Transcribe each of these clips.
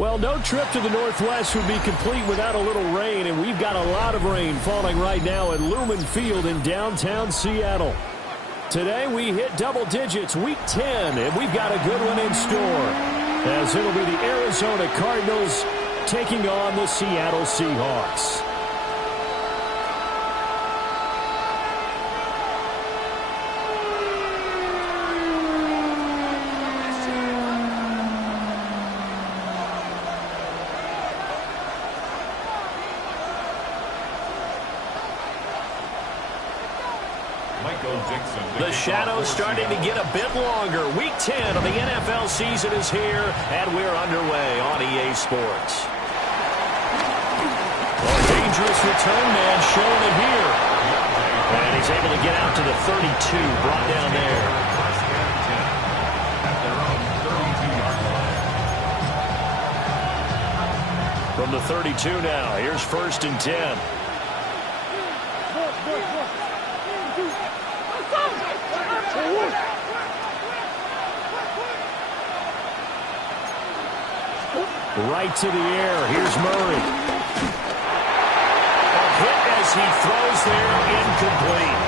Well, no trip to the Northwest would be complete without a little rain, and we've got a lot of rain falling right now at Lumen Field in downtown Seattle. Today we hit double digits, week 10, and we've got a good one in store, as it'll be the Arizona Cardinals taking on the Seattle Seahawks. The shadow's starting to get a bit longer. Week 10 of the NFL season is here, and we're underway on EA Sports. A dangerous return man showing it here. And he's able to get out to the 32, brought down there. From the 32 now, here's 1st and 10. Right to the air. Here's Murray. A hit as he throws there, incomplete.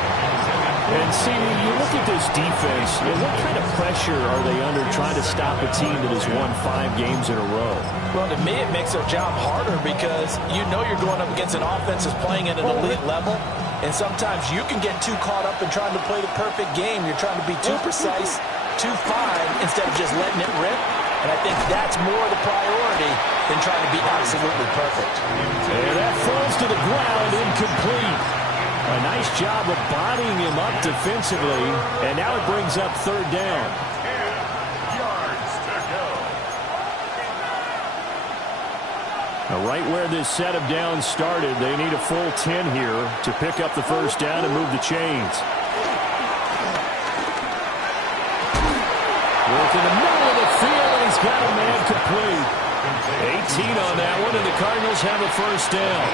And see, when you look at this defense, what kind of pressure are they under trying to stop a team that has won 5 games in a row? Well, to me, it makes their job harder because you know you're going up against an offense that's playing at an elite level. And sometimes you can get too caught up in trying to play the perfect game. You're trying to be too precise, too fine, instead of just letting it rip. And I think that's more the priority than trying to be absolutely perfect. And that falls to the ground, incomplete. A nice job of bodying him up defensively. And now it brings up 3rd down. 10 yards to go. Now, right where this set of downs started, they need a full 10 here to pick up the 1st down and move the chains. Work in the middle of the field, and he's got a man complete. 18 on that one, and the Cardinals have a 1st down.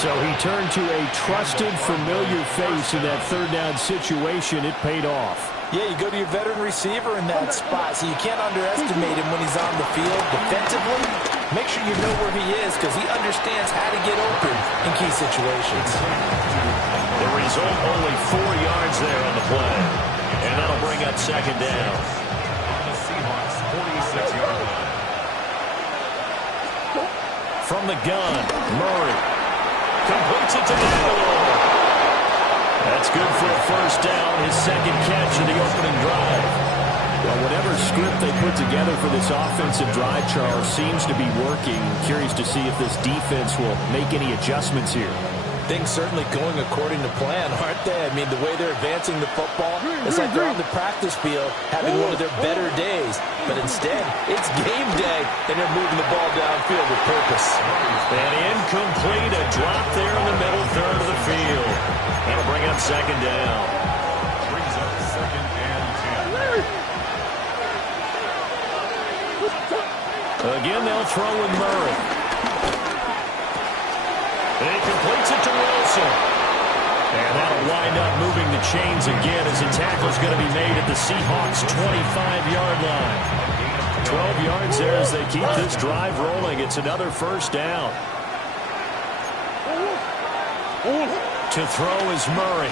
So he turned to a trusted, familiar face in that 3rd down situation. It paid off. Yeah, you go to your veteran receiver in that spot, so you can't underestimate him when he's on the field defensively. Make sure you know where he is because he understands how to get open in key situations. The result, only 4 yards there on the play. And that'll bring up 2nd down. The Seahawks 46-yard line. From the gun, Murray completes it to Aguilar. That's good for a 1st down, his 2nd catch of the opening drive. Well, whatever script they put together for this offensive drive, Charles, seems to be working. Curious to see if this defense will make any adjustments here. Things certainly going according to plan, aren't they? I mean, the way they're advancing the football, it's like they're on the practice field having one of their better days. But instead, it's game day, and they're moving the ball downfield with purpose. And incomplete, a drop there in the middle 3rd of the field. That'll bring up 2nd down. Brings up 2nd and 10. Again, they'll throw with Murray. And he completes it to Wilson. And that'll wind up moving the chains again as the tackle's going to be made at the Seahawks' 25-yard line. 12 yards there as they keep this drive rolling. It's another 1st down. To throw is Murray.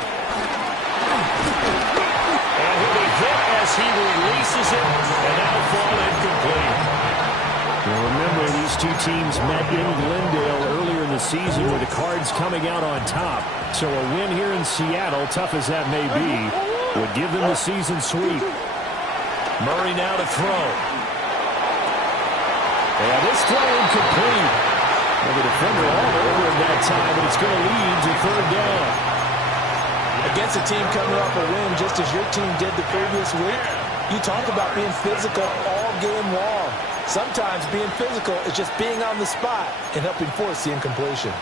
And he'll be hit as he releases it, and that'll fall incomplete. Well, remember, these two teams met in Glendale earlier in the season with the Cards coming out on top. So a win here in Seattle, tough as that may be, would give them the season sweep. Murray now to throw. And this throw incomplete. Well, the defender all over him that time, but it's going to lead to 3rd down. Against a team coming off a win just as your team did the previous week, you talk about being physical all game long. Sometimes being physical is just being on the spot and helping force the incompletion.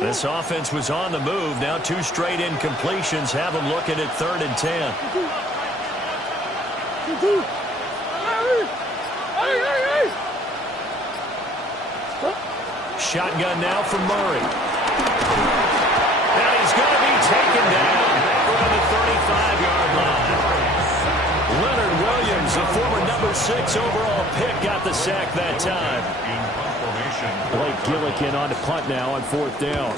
This offense was on the move. Now 2 straight incompletions have them looking at 3rd and 10. shotgun now from Murray. And he's going to be taken down from the 35-yard line. Leonard Williams, the former number 6 overall pick, got the sack that time. Blake Gillikin on to punt now on 4th down.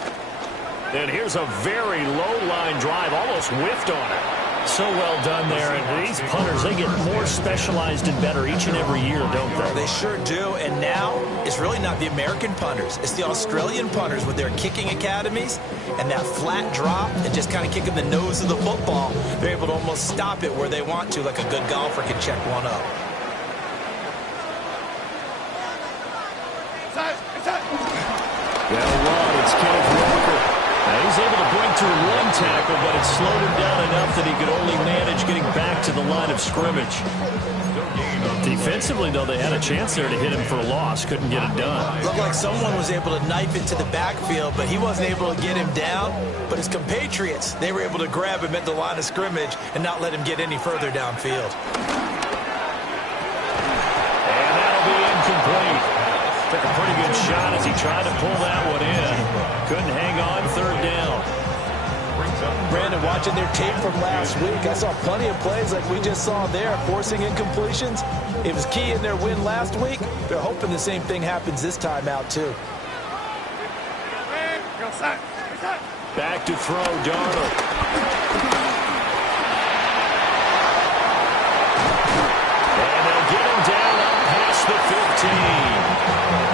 And here's a very low-line drive, almost whiffed on it. So well done there. And these punters, they get more specialized and better each and every year, don't they? They sure do. And now it's really not the American punters. It's the Australian punters with their kicking academies and that flat drop and just kind of kicking the nose of the football. They're able to almost stop it where they want to, like a good golfer can check one up. They'll run. It's Kenneth Walker. Now he's able to break through one tackle, but it slowed him down enough that he could only manage getting back to the line of scrimmage. Defensively, though, they had a chance there to hit him for a loss. Couldn't get it done. Looked like someone was able to knife into the backfield, but he wasn't able to get him down. But his compatriots, they were able to grab him at the line of scrimmage and not let him get any further downfield. And that'll be incomplete. Took a pretty good shot as he tried to pull that one in. Couldn't hang on, 3rd down. Brandon, watching their tape from last week, I saw plenty of plays like we just saw there, forcing incompletions. It was key in their win last week. They're hoping the same thing happens this time out, too. Back to throw, Darnold. And they'll get him down up past the 15.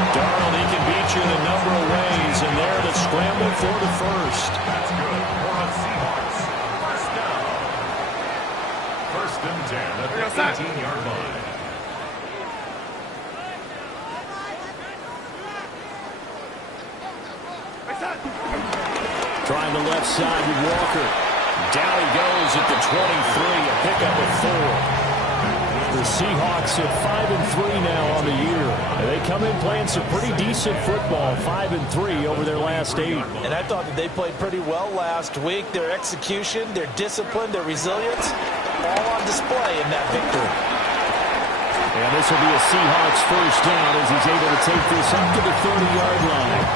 Darnold, he can beat you in a number of ways, and there to scramble for the first. That's good for the Seahawks. First down. 1st and 10 at the 18-yard line. Trying the left side with Walker. Down he goes at the 23, a pickup of 4. The Seahawks at 5-3 now on the year. And they come in playing some pretty decent football, 5-3 over their last 8. And I thought that they played pretty well last week. Their execution, their discipline, their resilience, all on display in that victory. And this will be a Seahawks first down as he's able to take this up to the 30-yard line.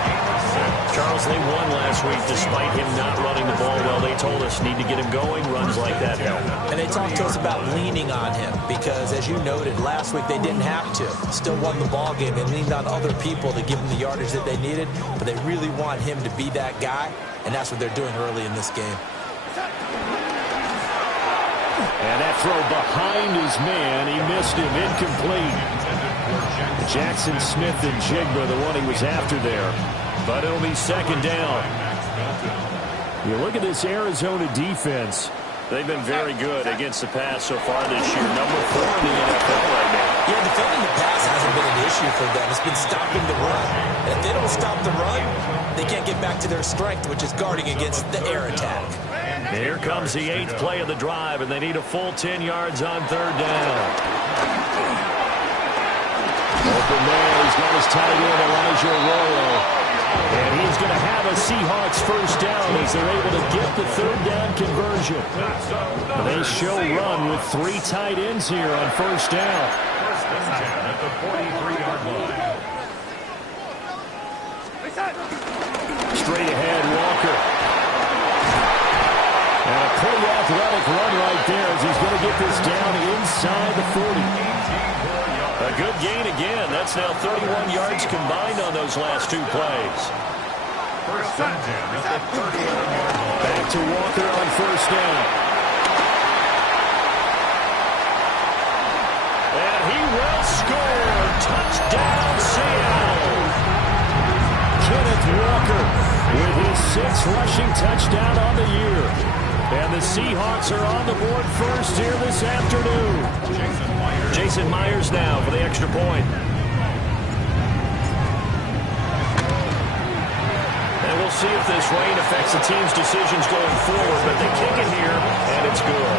Charles, they won last week despite him not running the ball well. They told us need to get him going. Runs like that help. And they talked to us about leaning on him because, as you noted, last week they didn't have to. Still won the ball game. They leaned on other people to give them the yardage that they needed, but they really want him to be that guy, and that's what they're doing early in this game. And that throw behind his man. He missed him. Incomplete. Jackson Smith and Jigba, the one he was after there. But it'll be 2nd down. You look at this Arizona defense. They've been very good against the pass so far this year. Number 4 in the NFL right now. Yeah, defending the pass hasn't been an issue for them. It's been stopping the run. And if they don't stop the run, they can't get back to their strength, which is guarding against the air attack. Here comes the 8th play of the drive, and they need a full 10 yards on 3rd down. Open there. He's got his tight end, Elijah Arroyo. And he's going to have a Seahawks first down as they're able to get the 3rd down conversion. They show run with 3 tight ends here on 1st down. 1st and 10 at the 43-yard line. Straight ahead, Walker. And a pretty athletic run right there as he's going to get this down inside the 40. A good gain again. That's now 31 yards combined on those last 2 plays. 1st and 10 at the 31-yard line. Back to Walker on 1st down. And he will score. Touchdown, Seattle. Kenneth Walker with his 6th rushing touchdown on the year. And the Seahawks are on the board first here this afternoon. Jason Myers now for the extra point. And we'll see if this rain affects the team's decisions going forward, but they kick it here, and it's good.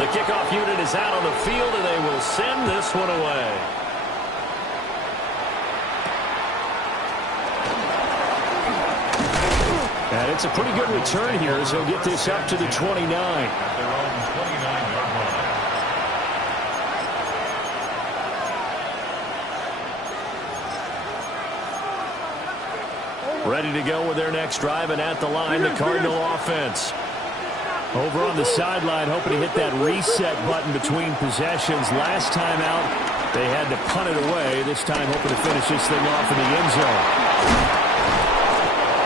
The kickoff unit is out on the field, and they will send this one away. And it's a pretty good return here as he'll get this up to the 29. At their own 29-yard line. to go with their next drive, and at the line, the Cardinal offense. Over on the sideline, hoping to hit that reset button between possessions. Last time out, they had to punt it away. This time, hoping to finish this thing off in the end zone.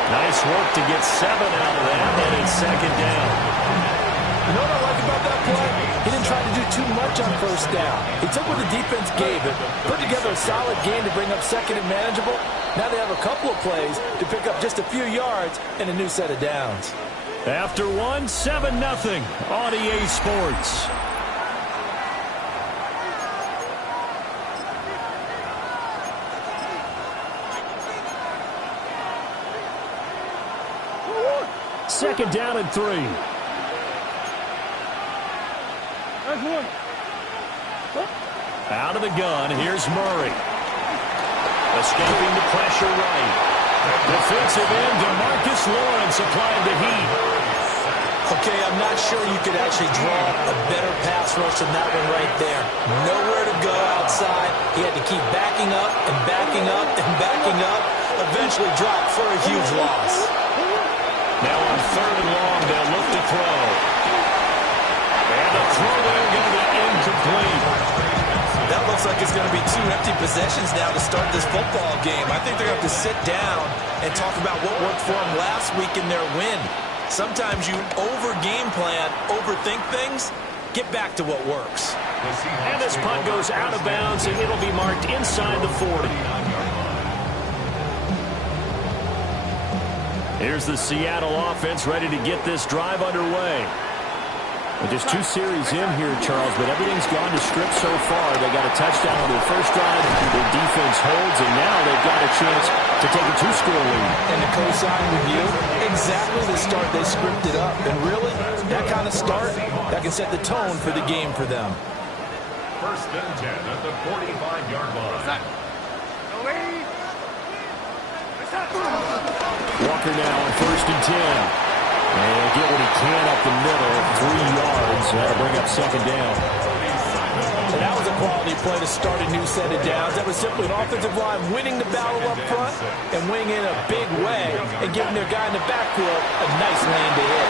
Nice work to get 7 out of that, and it's second down. You know what I like about that play? He didn't try to do too much on first down. He took what the defense gave him, put together a solid game to bring up second and manageable. Now they have a couple of plays to pick up just a few yards and a new set of downs. After 7-0 on EA Sports. Second down and 3. Out of the gun, here's Murray. Escaping the pressure right. Defensive end, DeMarcus Lawrence applying the heat. Okay, I'm not sure you could actually draw a better pass rush than that one right there. Nowhere to go outside. He had to keep backing up and backing up and backing up. Eventually dropped for a huge loss. Now on 3rd and long, they'll look to throw. And the throw there going to be incomplete. That looks like it's going to be 2 empty possessions now to start this football game. I think they're going to have to sit down and talk about what worked for them last week in their win. Sometimes you over-game plan, overthink things. Get back to what works. And this punt goes out of bounds, and it'll be marked inside the 40. Here's the Seattle offense ready to get this drive underway. Well, just 2 series in here, Charles, but everything's gone to script so far. They got a touchdown on their first drive. Their defense holds, and now they've got a chance to take a 2-score lead. And the co-sign with you, exactly the start they scripted up. And really, that kind of start, that can set the tone for the game for them. 1st and 10 at the 45-yard line. Walker now on 1st and 10. And get what he can up the middle, 3 yards. That'll bring up second down. And that was a quality play to start a new set of downs. That was simply an offensive line winning the battle up front and winning in a big way and giving their guy in the backfield a nice lane to hit.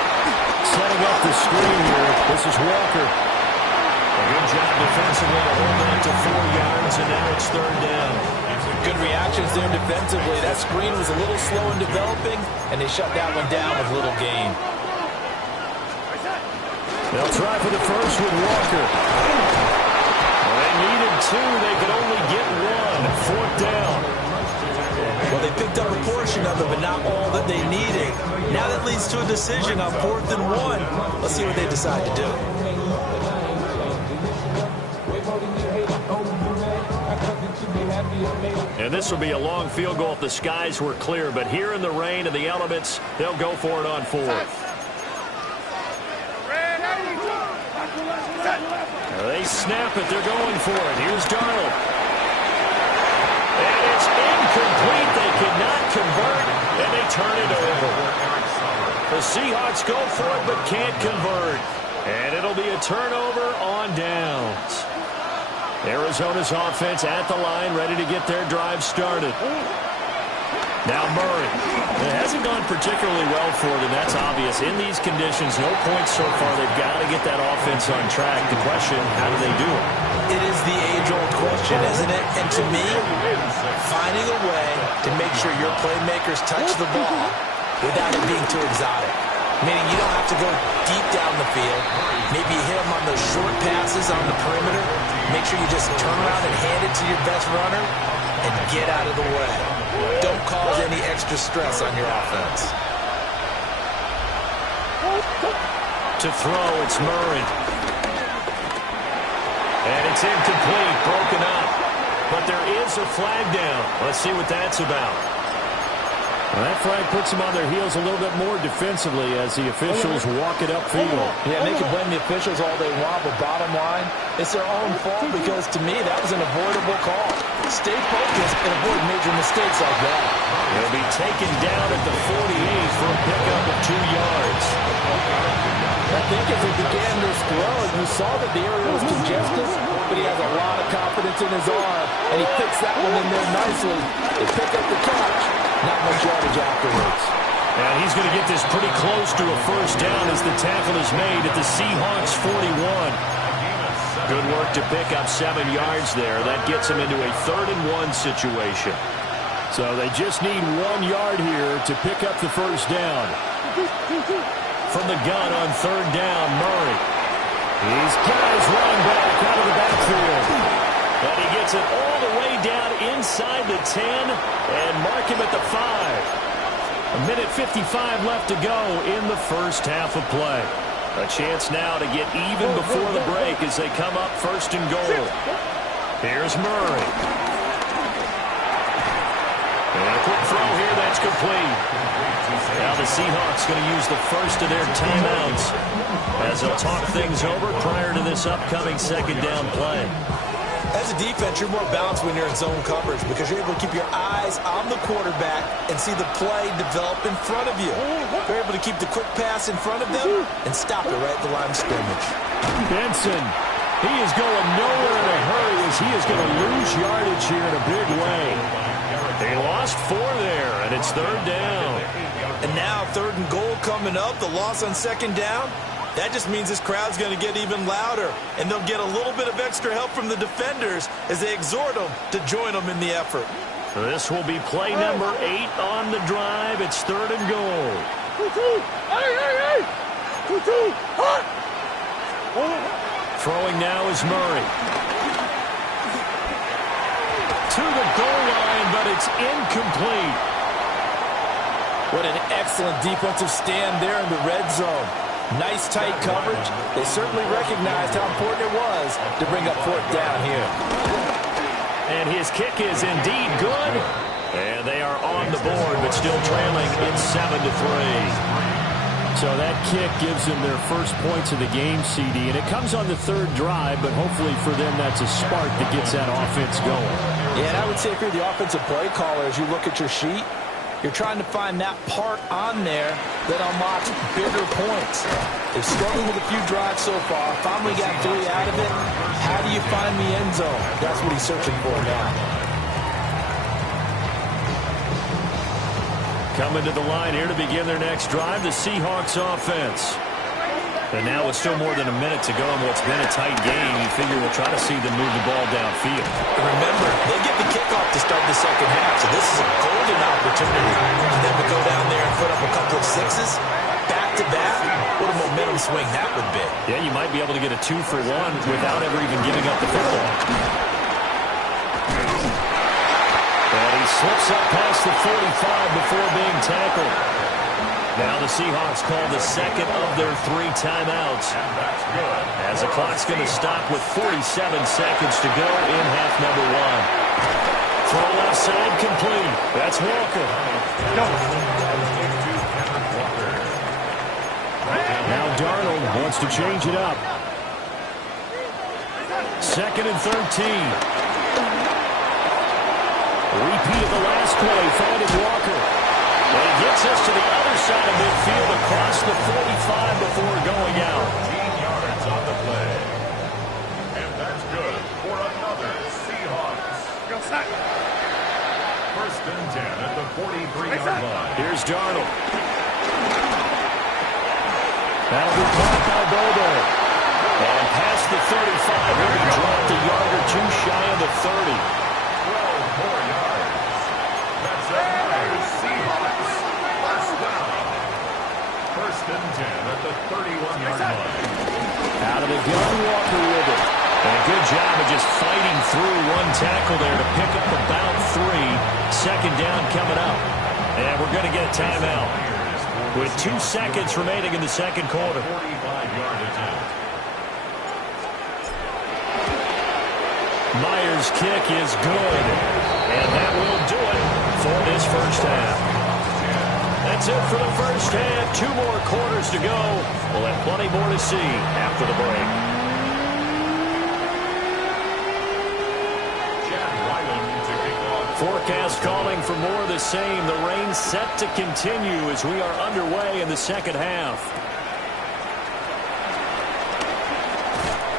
Setting up the screen here. This is Walker. A good job defensively to hold on to 4 yards, and now it's 3rd down. Good reactions there defensively. That screen was a little slow in developing, and they shut that one down with little gain. They'll try for the first with Walker. Well, they needed 2. They could only get 1. 4th down. Well, they picked up a portion of it, but not all that they needed. Now that leads to a decision on 4th and 1. Let's see what they decide to do. And this will be a long field goal if the skies were clear. But here in the rain and the elements, they'll go for it on 4th. They snap it. They're going for it. Here's Darnold. And it's incomplete. They could not convert, and they turn it over. The Seahawks go for it but can't convert. And it'll be a turnover on downs. Arizona's offense at the line, ready to get their drive started. Now Murray. It hasn't gone particularly well for them, that's obvious. In these conditions, no points so far. They've got to get that offense on track. The question, how do they do it? It is the age-old question, isn't it? And to me, finding a way to make sure your playmakers touch the ball without it being too exotic. Meaning you don't have to go deep down the field. Maybe hit them on those short passes on the perimeter. Make sure you just turn around and hand it to your best runner and get out of the way. Don't cause any extra stress on your offense. To throw, it's Murray. And it's incomplete, broken up. But there is a flag down. Let's see what that's about. Well, that flag puts them on their heels a little bit more defensively as the officials walk it upfield. Yeah, they can blame the officials all they want, but bottom line, it's their own fault because, to me, that was an avoidable call. Stay focused and avoid major mistakes like that. He'll be taken down at the 48 for a pickup of 2 yards. I think as they began this throw, you saw that the area was congested, but he has a lot of confidence in his arm, and he fixed that one in there nicely. They pick up the catch, not much yardage afterwards. And he's going to get this pretty close to a first down as the tackle is made at the Seahawks 41. Good work to pick up 7 yards there. That gets him into a 3rd-and-1 situation. So they just need 1 yard here to pick up the first down. From the gun on 3rd down, Murray. He's got his running back out of the backfield. And he gets it all the way down inside the 10 and mark him at the 5. 1:55 left to go in the first half of play. A chance now to get even before the break as they come up 1st and goal. Here's Murray. And a quick throw here, that's complete. Now the Seahawks going to use the first of their timeouts as they'll talk things over prior to this upcoming 2nd down play. As a defense, you're more balanced when you're in zone coverage because you're able to keep your eyes on the quarterback and see the play develop in front of you. You're able to keep the quick pass in front of them and stop it right at the line of scrimmage. Benson, he is going nowhere in a hurry as he is going to lose yardage here in a big way. They lost 4 there, and it's 3rd down. And now 3rd and goal coming up, the loss on 2nd down. That just means this crowd's going to get even louder, and they'll get a little bit of extra help from the defenders as they exhort them to join them in the effort. This will be play number 8 on the drive. It's 3rd and goal. Throwing now is Murray. To the goal line, but it's incomplete. What an excellent defensive stand there in the red zone. Nice tight coverage. They certainly recognized how important it was to bring up 4th down here. And his kick is indeed good. And they are on the board, but still trailing. It's 7-3. So that kick gives them their first points of the game, CD. And it comes on the 3rd drive, but hopefully for them that's a spark that gets that offense going. Yeah, and I would say if you're the offensive play caller, as you look at your sheet, you're trying to find that part on there that unlocks bigger points. They've struggled with a few drives so far. Finally got 3 out of it. How do you find the end zone? That's what he's searching for now. Coming to the line here to begin their next drive, the Seahawks offense. And now with still more than a minute to go in what's been a tight game, you figure we'll try to see them move the ball downfield. And remember, they get the kickoff to start the 2nd half, so this is a golden opportunity for them to go down there and put up a couple of 6s, back-to-back. What a momentum swing that would be. Yeah, you might be able to get a 2-for-1 without ever even giving up the football. And he slips up past the 45 before being tackled. Now the Seahawks call the 2nd of their 3 timeouts. As the clock's going to stop with 47 seconds to go in half number 1. Throw left side complete. That's Walker. Now Darnold wants to change it up. 2nd and 13. Repeat of the last play, finding Walker. And he gets us to the other side of midfield across the 45 before going out. 15 yards on the play. And that's good for another Seahawks. 1st and 10 at the 43-yard line. Here's Darnold. That'll be caught by Bobo. And past the 35, where he dropped a yard or 2 shy of the 30. 12 more yards. That's another Seahawks. First down. 1st and 10 at the 31-yard line. Out of the gun, Walker with it. And a good job of just fighting through one tackle there to pick up about 3. 2nd down coming up. And we're going to get a timeout with 2 seconds remaining in the 2nd quarter. 45-yard attempt. Myers' kick is good. And that will do it for this first half. That's it for the first half. 2 more quarters to go. We'll have plenty more to see after the break. Forecast calling for more of the same. The rain set to continue as we are underway in the 2nd half.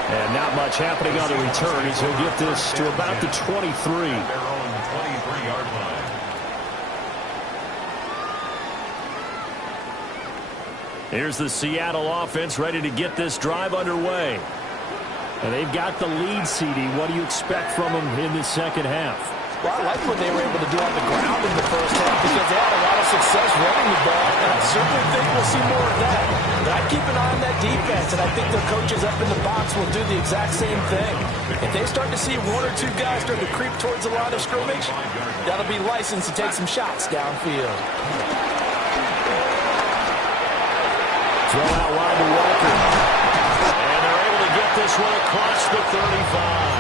And not much happening on the return as he'll get this to about the 23. Their own 23-yard line. Here's the Seattle offense ready to get this drive underway. And they've got the lead, CD. What do you expect from them in the second half? Well, I like what they were able to do on the ground in the first half because they had a lot of success running the ball, and I certainly think we'll see more of that. But I keep an eye on that defense, and I think their coaches up in the box will do the exact same thing. If they start to see one or two guys start to creep towards the line of scrimmage, that'll be licensed to take some shots downfield. Throw out wide to Walker. And they're able to get this one across the 35.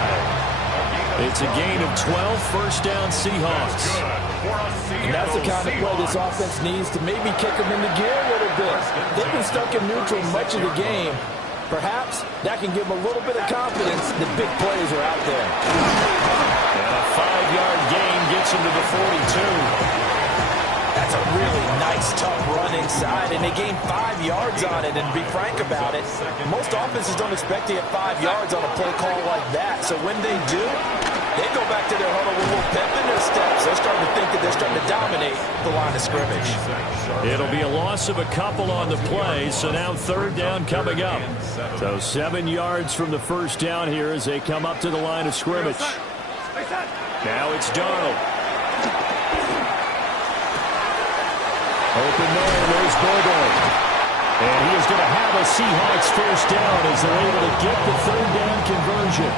It's a gain of 12, first down Seahawks. And that's the kind of play this offense needs to maybe kick them into gear a little bit. They've been stuck in neutral much of the game. Perhaps that can give them a little bit of confidence that big plays are out there. And a 5-yard gain gets them to the 42. That's a really nice, tough run inside, and they gained 5 yards on it. And to be frank about it, most offenses don't expect to get 5 yards on a play call like that. So when they do, they go back to their huddle with a little pep in their steps. They're starting to think that they're starting to dominate the line of scrimmage. It'll be a loss of a couple on the play, so now third down coming up. So 7 yards from the first down here as they come up to the line of scrimmage. Now it's Darnold. Open man, there's Bobo. And he is going to have a Seahawks first down as they're able to get the third down conversion.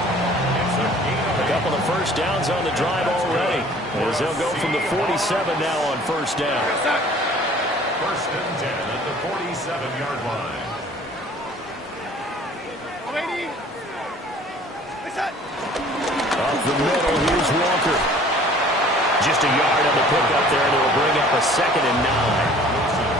A couple of first downs on the drive already as they'll go from the 47 now on first down. First and 10 at the 47-yard line. Up the middle, here's Walker. Just a yard on the pickup there, and it'll bring up a 2nd and 9.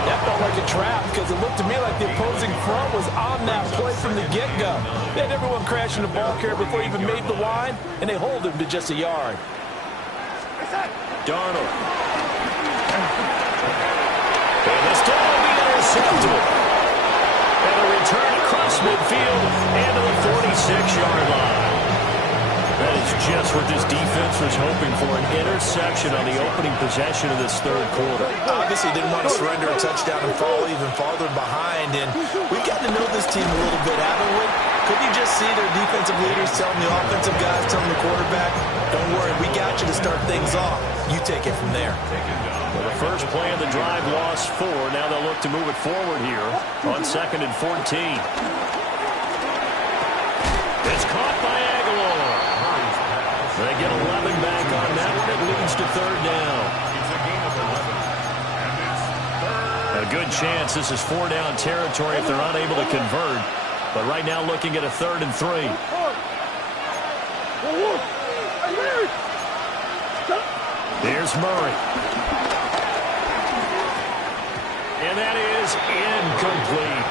That felt like a trap because it looked to me like the opposing front was on that play from the get-go. They had everyone crashing the ball carrier before he even made the line, and they hold him to just a yard. Darnold. And this time will be intercepted. And a return across midfield and to the 46-yard line. That is just what this defense was hoping for, an interception on the opening possession of this third quarter. Obviously didn't want to surrender a touchdown and fall even farther behind, and we've gotten to know this team a little bit, haven't we? Could you just see their defensive leaders telling the offensive guys, telling the quarterback, don't worry, we got you to start things off. You take it from there. Well, the first play of the drive lost 4. Now they'll look to move it forward here on 2nd and 14. It's caught by Aguilar. They get 11 back on that one. It leads to third down. A good chance this is 4-down territory if they're unable to convert. But right now looking at a 3rd and 3. Here's Murray. And that is incomplete.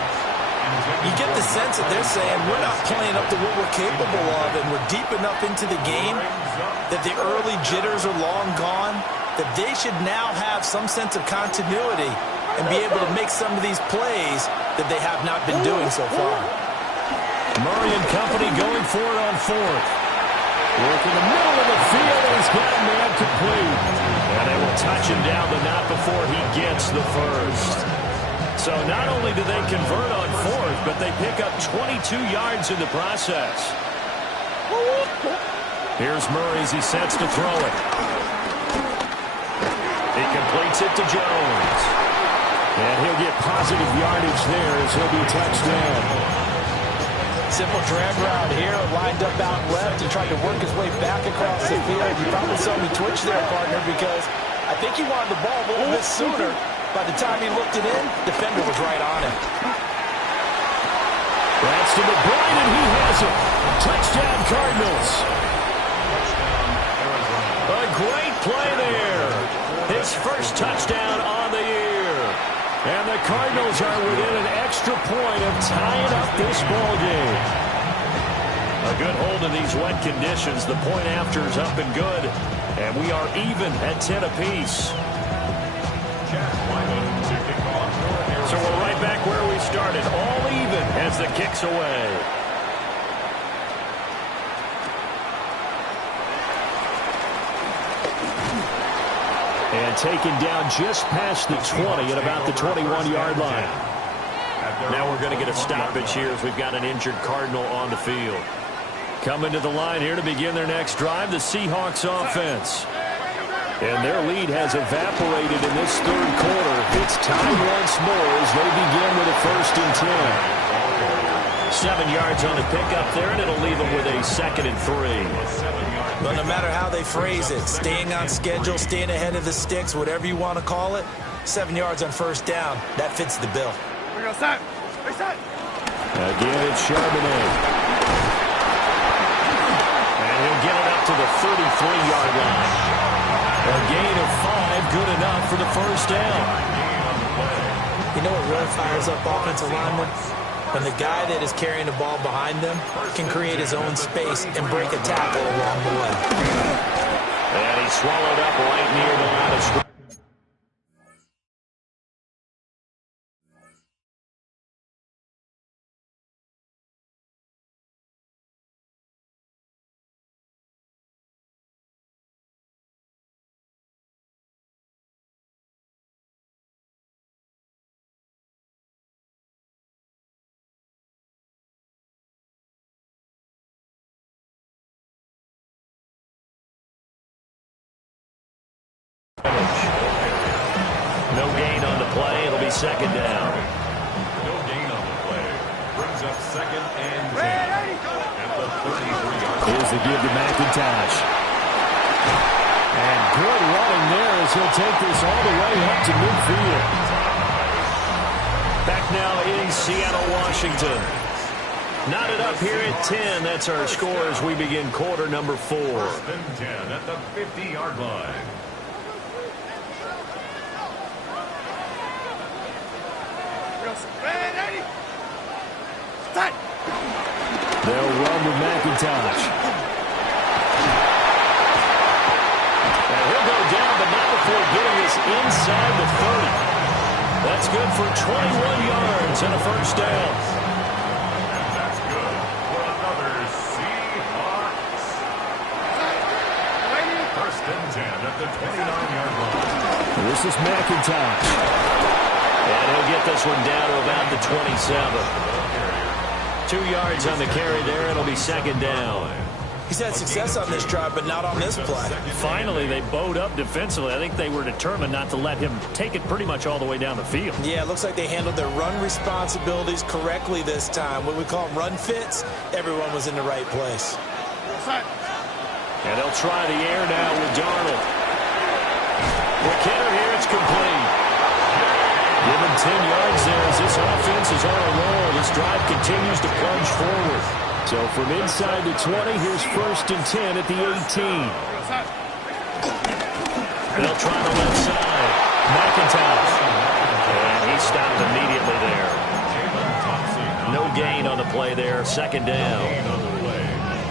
You get the sense that they're saying we're not playing up to what we're capable of, and we're deep enough into the game that the early jitters are long gone, that they should now have some sense of continuity and be able to make some of these plays that they have not been doing so far. Murray and company going for it on 4th. Work in the middle of the field, and he's got a man complete. And they will touch him down, but not before he gets the first. So not only do they convert on 4th, but they pick up 22 yards in the process. Here's Murray as he sets to throw it. He completes it to Jones. And he'll get positive yardage there as he'll be touched down. Simple drag route here, lined up out left and tried to work his way back across the field. You probably saw me twitch there, partner, because I think he wanted the ball a little bit sooner. By the time he looked it in, the defender was right on him. That's to McBride, and he has it. Touchdown, Cardinals. A great play there. His first touchdown on the year. And the Cardinals are within an extra point of tying up this ball game. A good hold in these wet conditions. The point after is up and good. And we are even at 10 apiece. So we're right back where we started. All even as the kick's away. And taken down just past the 20 at about the 21-yard line. Now we're going to get a stoppage here as we've got an injured Cardinal on the field. Coming to the line here to begin their next drive, the Seahawks offense. And their lead has evaporated in this third quarter. It's tied once more as they begin with a 1st and 10. 7 yards on the pickup there, and it'll leave them with a 2nd and 3. Well, no matter how they phrase it, staying on schedule, staying ahead of the sticks, whatever you want to call it, 7 yards on 1st down, that fits the bill. Again, it's Charbonnet. And he'll get it up to the 33-yard line. A gain of 5, good enough for the 1st down. You know what really fires up offensive linemen? When the guy that is carrying the ball behind them can create his own space and break a tackle along the way. And he's swallowed up right near the line of scrimmage. No gain on the play. It'll be 2nd down. No gain on the play. Brings up 2nd and 10 at the 33-yard line. Here's the give to McIntosh. And good running there as he'll take this all the way up to midfield. Back now in Seattle, Washington. Knotted up here at 10. That's our score as we begin quarter number 4. 1st and 10 at the 50-yard line. They'll run with McIntosh. And he'll go down, but not before getting this inside the 30. That's good for 21 yards and a 1st down. And that's good for another Seahawks. 1st and 10 at the 29-yard line. This is McIntosh. And he'll get this one down to about the 27. 2 yards on the carry there. It'll be 2nd down. He's had success on this drive, but not on this play. Finally, they bowed up defensively. I think they were determined not to let him take it pretty much all the way down the field. Yeah, it looks like they handled their run responsibilities correctly this time. What we call them run fits, everyone was in the right place. And they'll try the air now with Darnold. McKinnon here, it's complete. Give him 10 yards there as this offense is on a roll. This drive continues to plunge forward. So from inside the 20, here's 1st and 10 at the 18. They'll try the left side. McIntosh. And he stopped immediately there. No gain on the play there. 2nd down.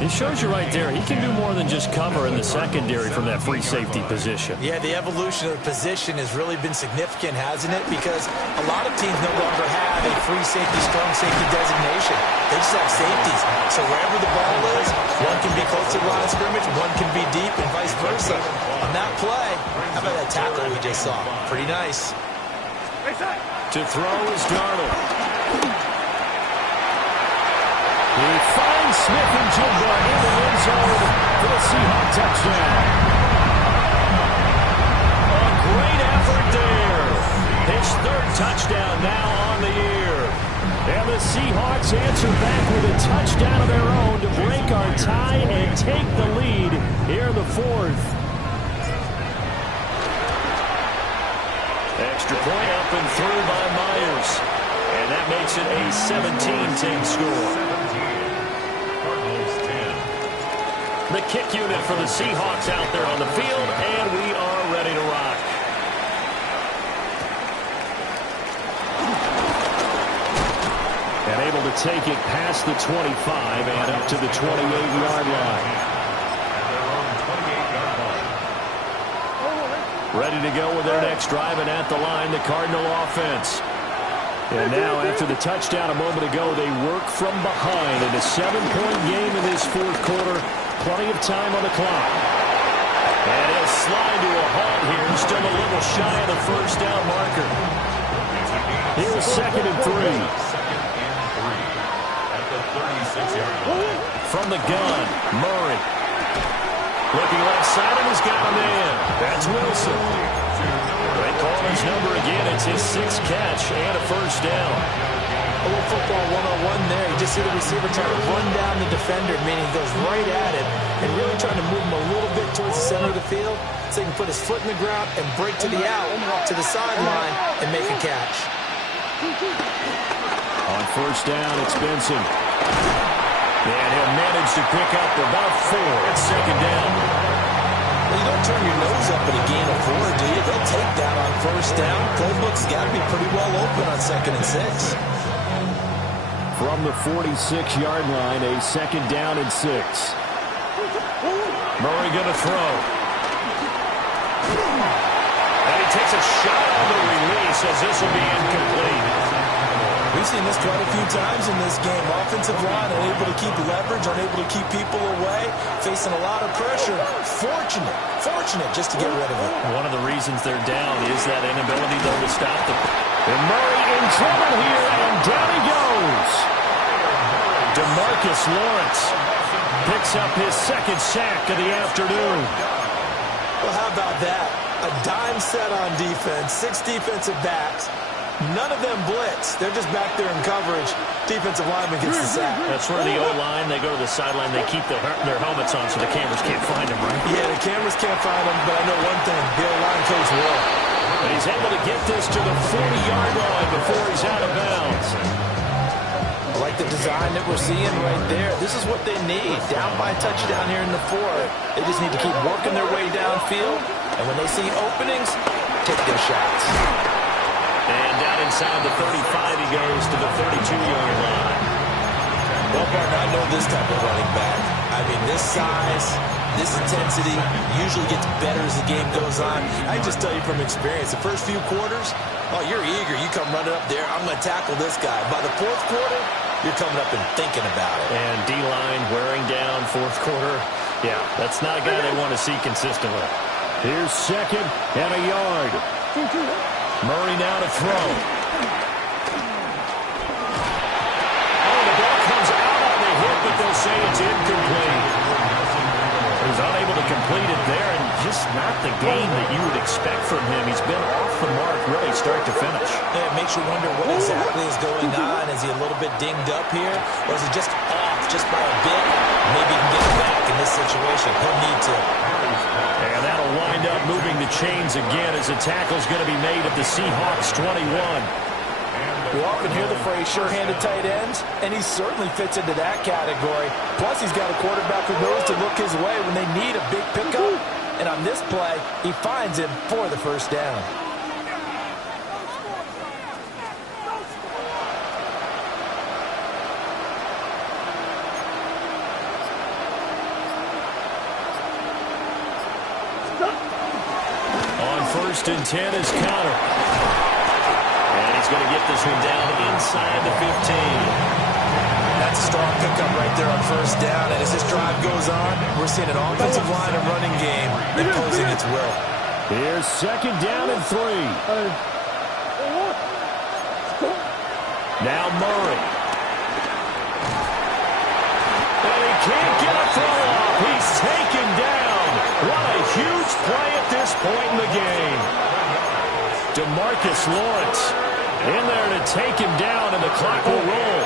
It shows you right there, he can do more than just cover in the secondary from that free safety position. Yeah, the evolution of the position has really been significant, hasn't it? Because a lot of teams no longer have a free safety, strong safety designation. They just have safeties. So wherever the ball is, one can be close to the line of scrimmage, one can be deep, and vice versa. On that play, how about that tackle we just saw? Pretty nice. To throw is Darnold. He finds Smith and Jigba in the end zone for the Seahawk touchdown. A great effort there. His 3rd touchdown now on the year. And the Seahawks answer back with a touchdown of their own to break our tie and take the lead here in the 4th. Extra point up and through by Myers. And that makes it a 17-10 score. The kick unit for the Seahawks out there on the field, and we are ready to rock. And able to take it past the 25 and up to the 28-yard line. Ready to go with their next drive, and at the line, the Cardinal offense. And now, after the touchdown a moment ago, they work from behind in a 7-point game in this 4th quarter. Plenty of time on the clock. And he'll slide to a halt here. Still a little shy of the first down marker. Here's 2nd and 3. Second and 3 at the 36-yard line. From the gun, Murray. Looking left side, and he's got a man. That's Wilson. They call his number again. It's his 6th catch and a first down. A little football one-on-one there. You just see the receiver trying to run down the defender, meaning he goes right at it and really trying to move him a little bit towards the center of the field so he can put his foot in the ground and break to the out, to the sideline, and make a catch. On first down, it's Benson. And he'll manage to pick up about 4 at 2nd down. Well, you don't turn your nose up at a gain of 4, do you? They'll take that on first down. Playbook's got to be pretty well open on 2nd and 6. From the 46-yard line, a 2nd down and 6. Murray going to throw. And he takes a shot on the release as this will be incomplete. We've seen this quite a few times in this game. Offensive line unable to keep leverage, unable to keep people away, facing a lot of pressure. Fortunate just to get rid of it. One of the reasons they're down is that inability, though, to stop them. And Murray in trouble here, and down he goes. DeMarcus Lawrence picks up his 2nd sack of the afternoon. Well, how about that? A dime set on defense, 6 defensive backs. None of them blitz. They're just back there in coverage. Defensive lineman gets the sack. That's where the O-line, they go to the sideline, they keep their helmets on so the cameras can't find them, right? Yeah, the cameras can't find them, but I know one thing. The O-line coach will. And he's able to get this to the 40-yard line before he's out of bounds. I like the design that we're seeing right there. This is what they need. Down by a touchdown here in the 4th. They just need to keep working their way downfield. And when they see openings, take their shots. And down inside the 35, he goes to the 32-yard line. Well, partner, I know this type of running back. I mean, this size, this intensity usually gets better as the game goes on. I can just tell you from experience, the first few quarters, oh, you're eager. You come running up there. I'm going to tackle this guy. By the 4th quarter, you're coming up and thinking about it. And D-line wearing down 4th quarter. Yeah, that's not a guy they want to see consistently. Here's 2nd and a yard. Murray now to throw. Oh, the ball comes out on the hit, but they'll say it's incomplete. He's unable to complete it there, and just not the game that you would expect from him. He's been off the mark really start to finish. Yeah, it makes you wonder what exactly is going on. Is he a little bit dinged up here, or is he just off just by a bit? Maybe he can get it back in this situation. He'll need to. And that'll wind up moving the chains again as the tackle's going to be made at the Seahawks 21. You often hear the phrase sure-handed tight ends, and he certainly fits into that category. Plus, he's got a quarterback who knows to look his way when they need a big pickup. And on this play, he finds him for the first down. First and 10 is Connor. And he's going to get this one down inside the 15. That's a strong pickup right there on first down. And as this drive goes on, we're seeing an offensive line and running game imposing its will. Here's 2nd down and 3. Now Murray. And he can't get a throw off. He's taken down. What a huge play at this point in the game. DeMarcus Lawrence in there to take him down, and the clock will roll.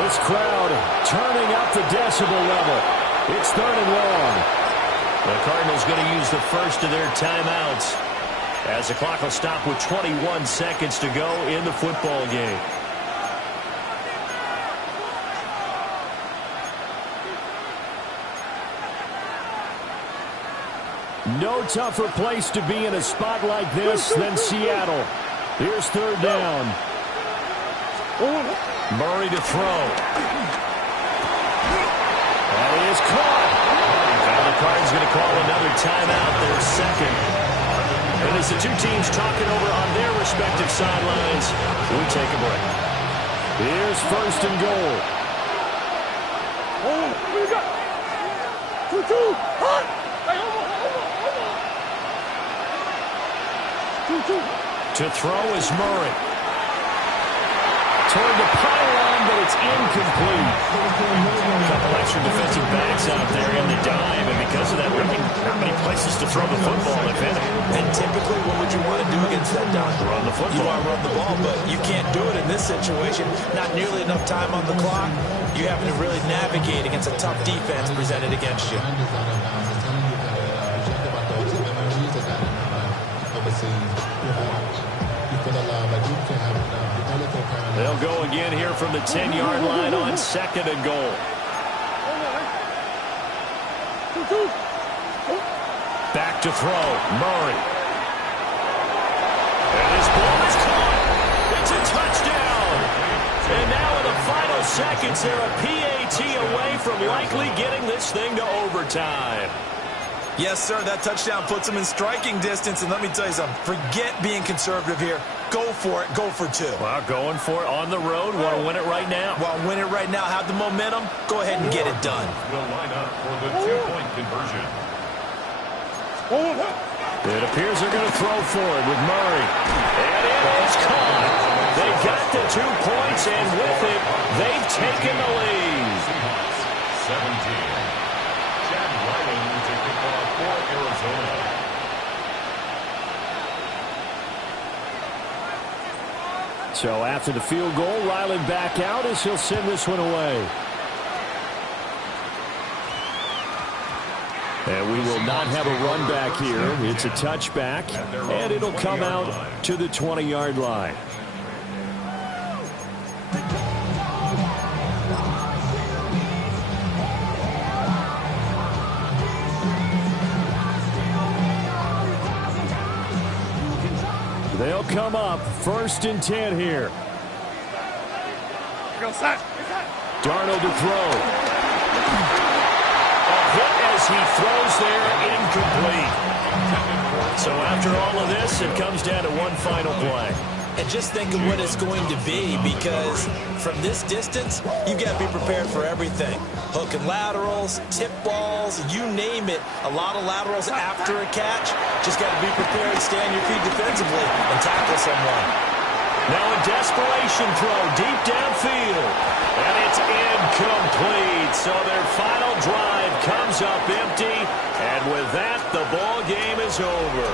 This crowd turning up the decibel level. It's 3rd and long. The Cardinals going to use the first of their timeouts as the clock will stop with 21 seconds to go in the football game. No tougher place to be in a spot like this than Seattle. Here's 3rd down. Murray to throw. And he is caught. Now the Cardinals going to call another timeout, their 2nd. And as the two teams talking over on their respective sidelines, we take a break. Here's 1st and goal. To throw is Murray. Toward the pylon, but it's incomplete. A couple extra defensive backs out there in the dive, and because of that, really not many places to throw the football, if any. And typically, what would you want to do against that dive? Run the football. You want to run the ball, but you can't do it in this situation. Not nearly enough time on the clock. You have to really navigate against a tough defense presented against you. They'll go again here from the 10-yard line on 2nd and goal. Back to throw, Murray. And his ball is caught. It's a touchdown. And now in the final seconds, they're a PAT away from likely getting this thing to overtime. Yes, sir, that touchdown puts them in striking distance. And let me tell you something, forget being conservative here. Go for it. Go for two. Well, going for it on the road. Want to win it right now? Well, win it right now. Have the momentum. Go ahead and get it done. Will line up for the two-point conversion. It appears they're going to throw for it with Murray. And it is caught. They got the 2 points, and with it, they've taken the lead. 17. To kick off for Arizona. So after the field goal, Ryland back out as he'll send this one away. And we will not have a run back here. It's a touchback, and it'll come out to the 20-yard line. They'll come up 1st and 10 here. Darnold to throw. A hit as he throws there, incomplete. So after all of this, it comes down to one final play. And just think of what it's going to be, because from this distance, you've got to be prepared for everything. Hook and laterals, tip balls, you name it. A lot of laterals after a catch. Just got to be prepared, stay on your feet defensively, and tackle someone. Now a desperation throw deep downfield. And it's incomplete. So their final drive comes up empty. And with that, the ball game is over.